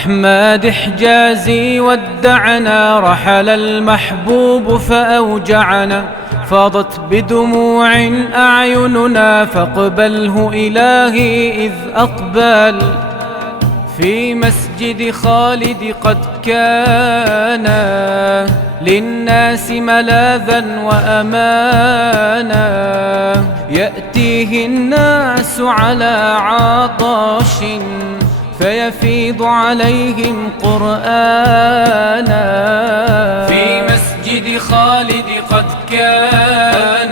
أحمد حجازي ودعنا، رحل المحبوب فأوجعنا، فاضت بدموع أعيننا، فاقبله إلهي إذ أقبل. في مسجد خالد قد كان للناس ملاذا وأمانا، يأتيه الناس على عطش فيفيض عليهم قرآنا. في مسجد خالد قد كان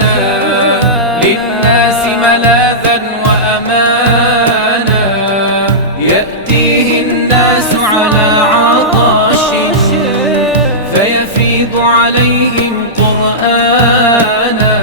للناس ملاذا وأمانا، يأتيه الناس على عطش فيفيض عليهم قرآنا.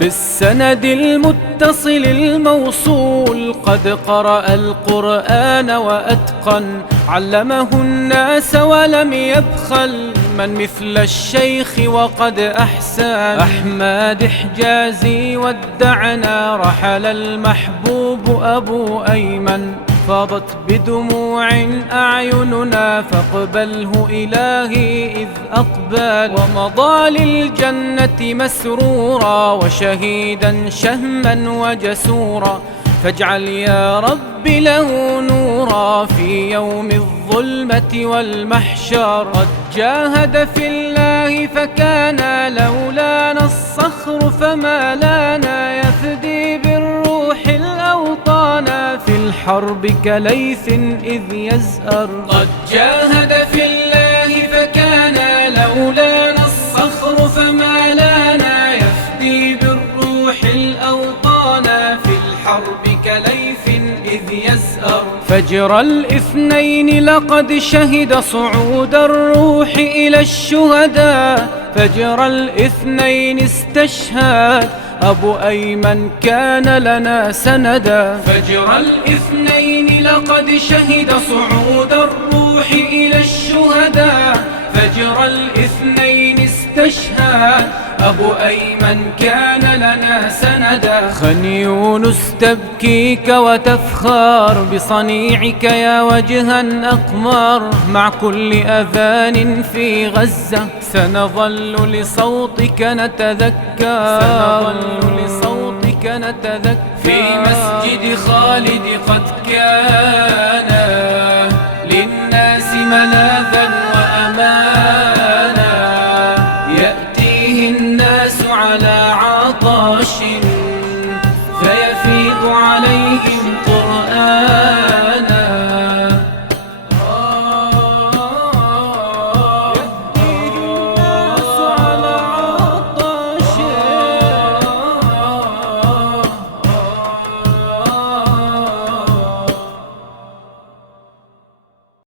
بالسند المتصل الموصول قد قرأ القرآن وأتقن، علمه الناس ولم يبخل، من مثل الشيخ وقد أحسن. أحمد حجازي ودعنا، رحل المحبوب أبو أيمن، فاضت بدموع أعيننا، فاقبله إلهي إذ أقبل. ومضى للجنة مسرورا وشهيدا شهما وجسورا، فاجعل يا رب له نورا في يوم الظلمة والمحشر. قد جاهد في الله فكان، لولانا الصخر فما لانا، يفدي بالروح الأوطان في الحرب كليث إذ يزأر. قد جاهد في الله فكان، لولانا الصخر فما لانا، يفدي بالروح الأوطان في الحرب كليث إذ يزأر. فجر الاثنين لقد شهد صعود الروح إلى الشهداء، فجر الاثنين استشهاد أبو أيمن كان لنا سندا. فجر الاثنين لقد شهد صعود الروح إلى الشهداء، فجر الاثنين استشهاد أبو أيمن كان لنا سندا. خن يونس تبكيك وتفخر بصنيعك يا وجها أقمر، مع كل أذان في غزة سنظل لصوتك نتذكر، سنظل لصوتك نتذكر. في مسجد خالد قد كان للناس ملاذا وأمانا، يأتيه الناس على عطش فيفيض عليهم